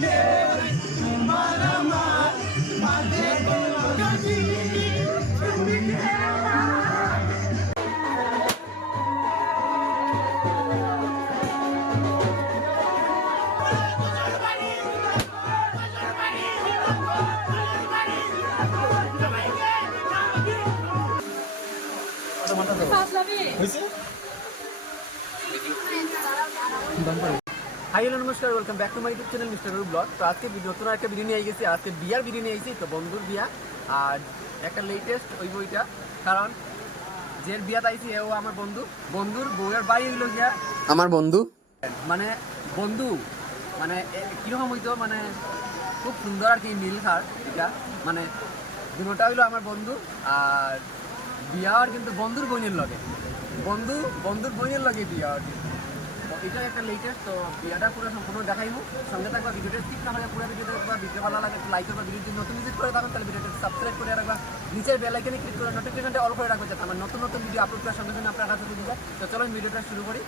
Yeah. Back to my YouTube channel mister blog. তো আজকে নতুন একটা ভিডিও নিয়ে গেছি আজকে বিয়ার ভিডিও নিয়ে তো বন্ধুর বিয়া। আর একটা লেটেস্ট ওই বইটা। কারণ যে বিয়াত আইছি এও আমার বন্ধু। বন্ধুর বউয়ের বাড়ি হইল গিয়া আমার বন্ধু। মানে বন্ধু মানে কীরকম হইতো মানে খুব সুন্দর আর কি মিল খার এটা। মানে দুটা হইল আমার বন্ধু আর বিয়া আর কিন্তু বন্ধুর বোনের লগে। বন্ধু বন্ধুর বোনের লগে বিয়া আর কি তো এটা একটা লেটেস্ট তো বিয়াটা পুরো সম্পূর্ণ দেখাইবো সঙ্গে থাকবা ভিডিওটা ঠিক না হলে পুরো ভিডিওটা দেখবা ভিডিও ভালো লাগে লাইক করবা ভিডিও যদি নতুন ভিজিট করে থাকেন তাহলে ভিডিওটা সাবস্ক্রাইব করে রাখবা। নিচের বেল আইকনে ক্লিক করে নোটিফিকেশনটা অল করে রাখবা, যাতে আমার নতুন নতুন ভিডিও আপলোড করার সঙ্গে সঙ্গে আপনার কাছে পৌঁছে যায়। তো চলুন ভিডিওটা শুরু করি।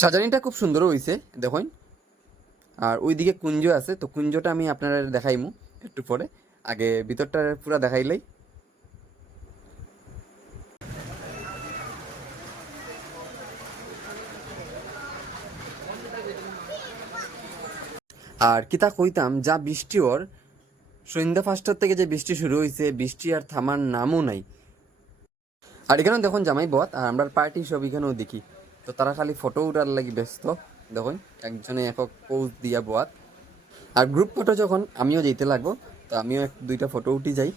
সাজানিটা খুব সুন্দর হয়েছে দেখুন। আর ওইদিকে কুঞ্জ আছে, তো কুঞ্জটা আমি আপনারা দেখাইমু একটু পরে। আগে ভিতরটা পুরো দেখাইলেই। আর কিতা কইতাম, যা বৃষ্টি ওর, সন্ধ্যা পাঁচটার থেকে যে বৃষ্টি শুরু হয়েছে বৃষ্টি আর থামার নামও নাই। আর এখানে দেখুন জামাই বত আর আমরা পার্টি সব এখানেও দেখি। তো তারা খালি ফটো উঠার লাগি ব্যস্ত। দেখুন, একজনে একক পোজ দিয়া বোয়াত। আর গ্রুপ ফটো যখন আমিও যেতে লাগবো, তো আমিও এক দুইটা ফটো উঠি যাই।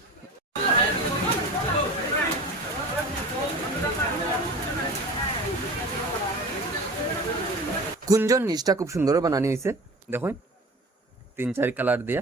কুঞ্জন নিচটা খুব সুন্দর বানানি হয়েছে দেখুন, তিন চার কালার দিয়া।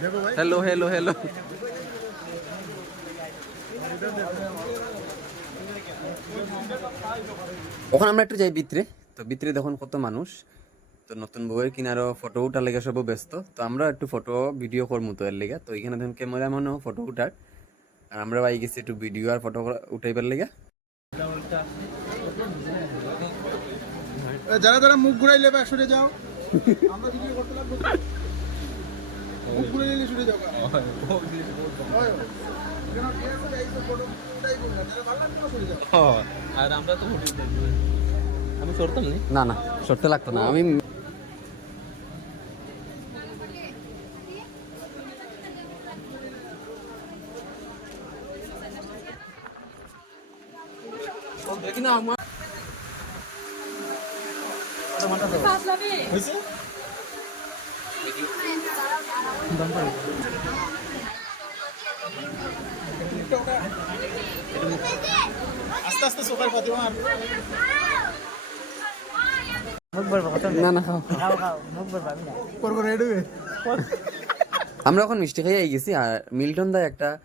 देखो भाई হ্যালো হ্যালো হ্যালো ওখানে আমরা একটু যাই ভিতরে তো ভিতরে দেখুন কত মানুষ তো নতুন বউয়ের কিনারও ফটো উঠার লেগে সব ব্যস্ত তো আমরা একটু ফটো ভিডিও করবো তো এর লেগে তো এখানে দেখুন ক্যামেরা মনে ফটো উঠার আর আমরা বাই গেছি একটু ভিডিও আর ফটো উঠাইবার লেগে এ, যারা যারা মুখ ঘুরাই লেবে সরে যাও আমরা ভিডিও করতে লাগবো আমি সরতাম না না সরতে লাগতো না আমি দেখি না আমার হয়েছে আস্তে আস্তে সোফার পাতি মার না না খাও করব রেডি হয়ে আমরা এখন মিষ্টি খাইয়ে গেছি আর মিল্টন দা একটা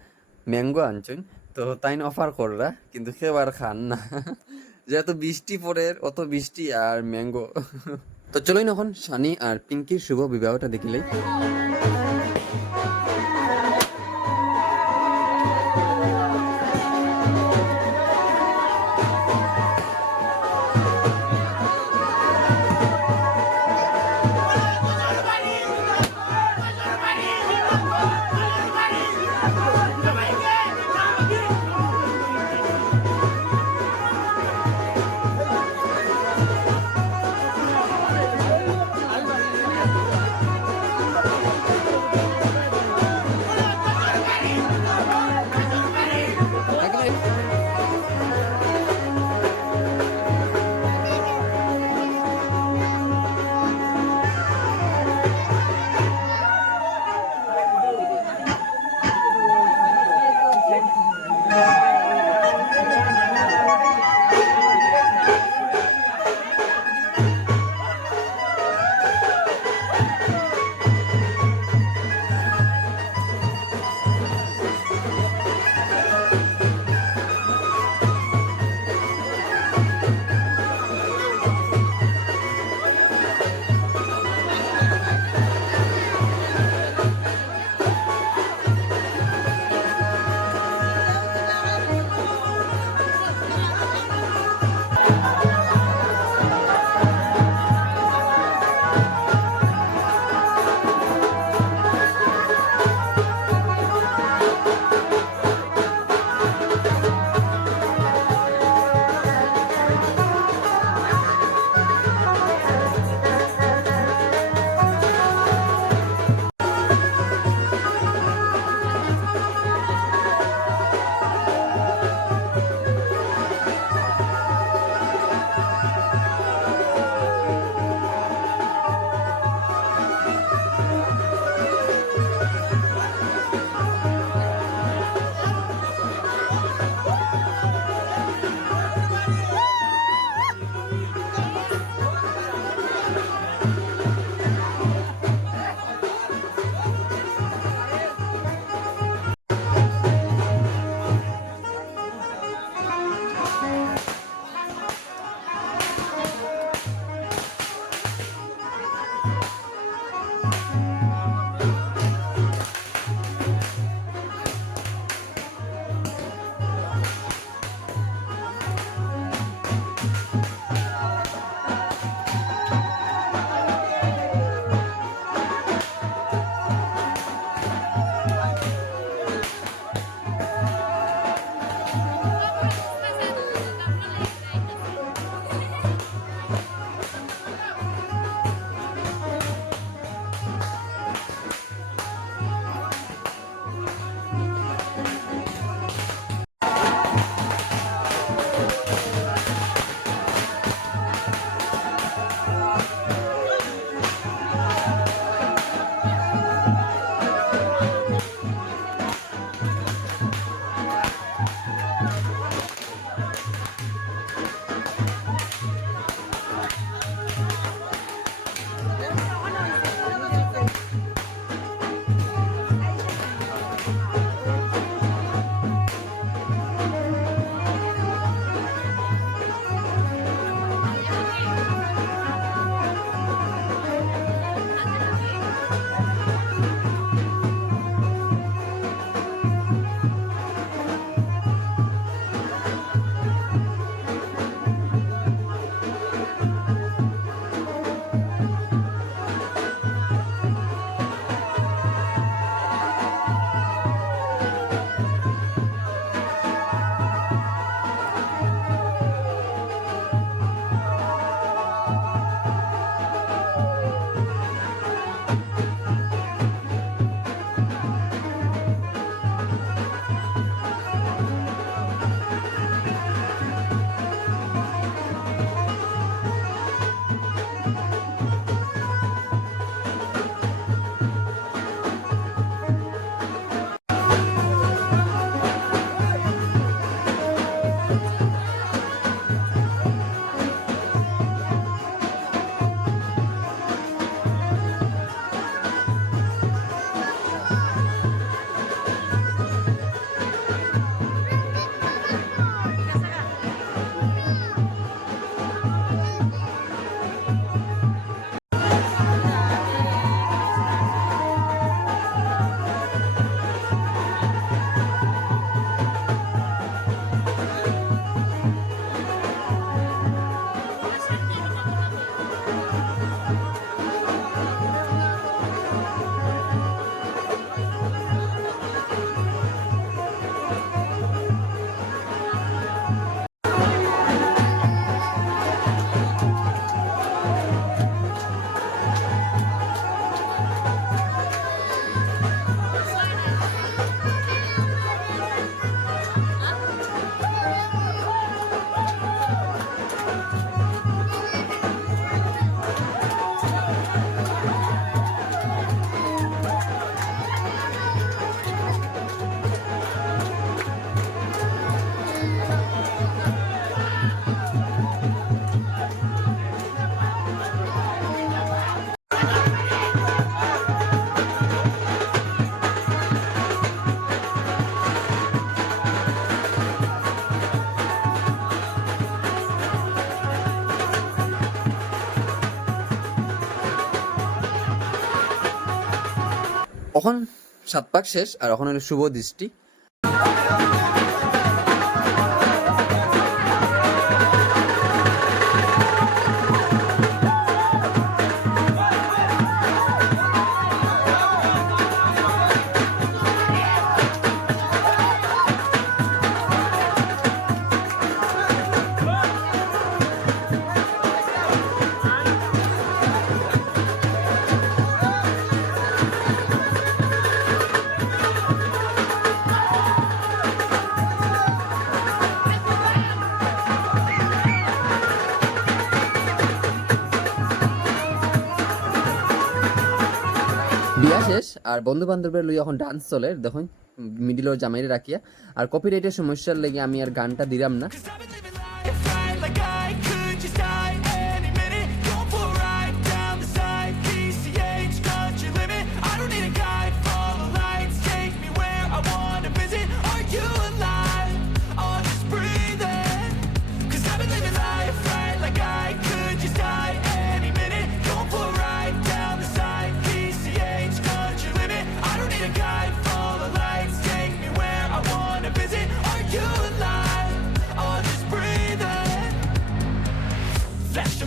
ম্যাঙ্গো আনছেন। তো তাই অফার কররা কিন্তু আর খান না। যেহেতু বৃষ্টি পড়ে, অত বৃষ্টি আর ম্যাঙ্গো। তো চলোই এখন সানি আর পিঙ্কির শুভ বিবাহটা দেখিলেই এখন সাত পাক শেষ আর এখন শুভ দৃষ্টি। আর বন্ধু বান্ধবের লই এখন ডান্স চলে, দেখুন মিডিলর জামাইরে রাখিয়া। আর কপিরাইটের সমস্যার লেগে আমি আর গানটা দিলাম না।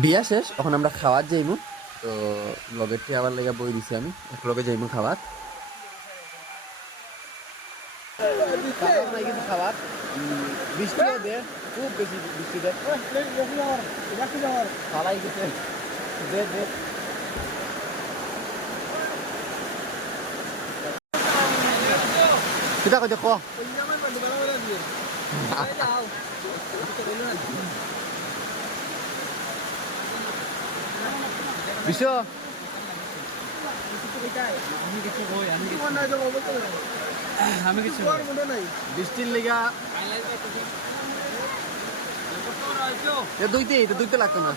বিয়া শেষ, এখন আমরা খাওয়ার যাইমু। তো লগের থেকে আবার লেগে বই দিছি আমি। এক লগে যাইমু খাবার। খাবার বৃষ্টিও দে খুব বেশি বৃষ্টি দে ফালাই গেছে। দে দে। কিতা কইছে, ক? বিশ্ব? আমি কিছু বৃষ্টির লেগা দুইতে এটা দুইতে লাগতো না।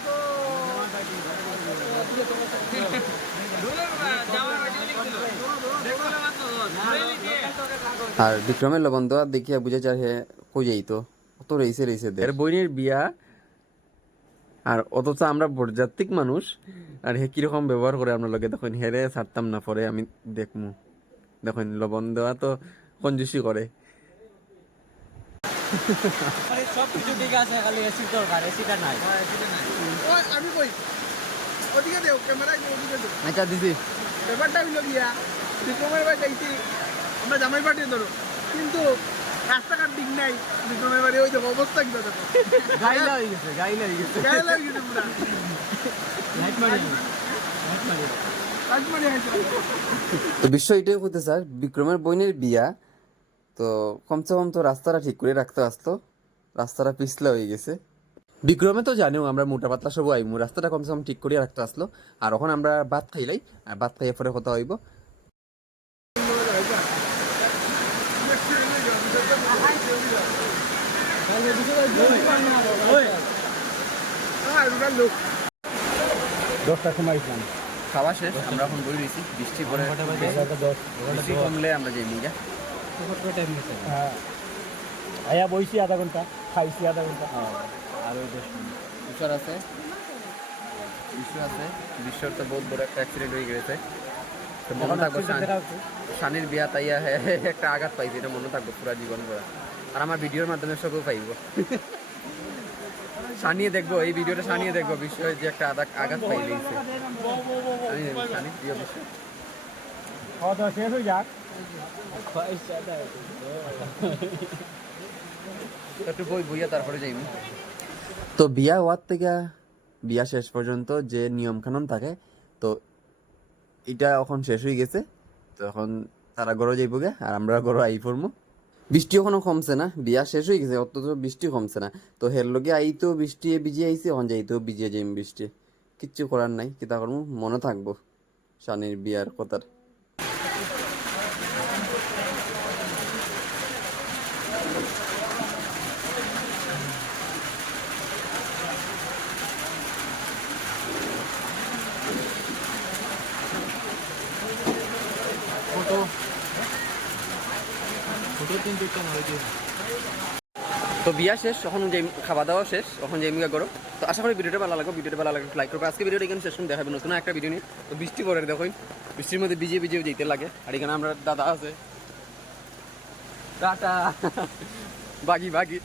আর বিক্রমের লবণ তো দেখিয়া বুঝে চার হে কই যাই তো অত রইছে এর বইনের বিয়া আর অথচ আমরা বরযাত্রিক মানুষ আর হে কীরকম ব্যবহার করে আমরা লগে দেখুন হেরে ছাড়তাম না পরে আমি দেখমু। দেখুন লবণ দেওয়া তো কঞ্জুসি করে। সব কিছু ঠিক আছে খালি এসি দরকার এসিটা নাই। আমি কই ওদিকে দেও ক্যামেরায় ওদিকে দেও। আচ্ছা দিদি ব্যাপারটা হইল গিয়া বিক্রমের বাড়ি যাইছি আমরা জামাই পাঠিয়ে ধরো। কিন্তু রাস্তাঘাট দিক নাই বিক্রমের বাড়ি ওই দেখো অবস্থা কি দেখো গাইলা হয়ে গেছে গাইলা হয়ে গেছে। গায়ে লাগে গেছে পুরা। লাইট মারি রাজমানি আছে তো বিষয় এটাই হতে স্যার বিক্রমের বোনের বিয়া তো কমসে কম তো রাস্তাটা ঠিক করে রাখতে আসতো রাস্তাটা পিছলা হয়ে গেছে। বিক্রমে তো জানেও আমরা মোটা পাতলা সব আইমু রাস্তাটা কমসে কম ঠিক করে রাখতে আসলো। আর ওখানে আমরা ভাত খাইলাই আর ভাত খাইয়ে পরে কথা হইব। হ্যাঁ রুগার লোক খাওয়া শেষ আমরা এখন বই রয়েছি বৃষ্টি পরে বৃষ্টি কমলে আমরা যাই। নিগা আয়া বইছি আধা ঘণ্টা খাইছি আধা ঘণ্টা। আর ওই দশ ঈশ্বর আছে? বিশ্ব আছে? বিশ্বর তো বহুত বড় একটা অ্যাক্সিডেন্ট হয়ে গেছে। তো মনে থাকব শান- শানির বিয়া তাইয়া একটা আঘাত পাইছি এটা মনে থাকব পুরা জীবন ভরা আর আমার ভিডিওর মাধ্যমে সবও পাইব। সানিয়ে দেখব এই ভিডিওটা সানিয়ে দেখব বিষয়ে যে একটা আঘাত আঘাত পাই খাওয়া দাওয়া শেষ হয়ে যাক। একটু বই বইয়া তারপরে যাইব তো বিয়া হওয়ার থেকে বিয়া শেষ পর্যন্ত যে নিয়ম কানুন থাকে তো এটা এখন শেষ হয়ে গেছে। তো এখন তারা গড়ো যাইব গে আর আমরা গড়ো আই পড়ব বৃষ্টি এখনও কমছে না, বিয়া শেষ হয়ে গেছে অত বৃষ্টি কমছে না। তো হের লোকে আইতেও বৃষ্টি ভিজিয়ে আইছে, এখন যাইতেও ভিজিয়ে যাইম বৃষ্টি। কিচ্ছু করার নাই কিতা করব মনে থাকব শানির বিয়ার কথার। তো বিয়া শেষ, এখন যে খাওয়া দাওয়া শেষ, এখন যে মিগা করো তো আশা করি ভিডিওটা ভালো লাগবে, ভিডিওটা ভালো লাগবে লাইক করো আজকে ভিডিওটা এখানে শেষ দেখাবে নতুন একটা ভিডিও নিয়ে। তো বৃষ্টি পরে দেখুন, বৃষ্টির মধ্যে ভিজিয়ে ভিজিয়ে যেতে লাগে। আর এখানে আমরা দাদা আছে। টাটা। বাগি বাগি।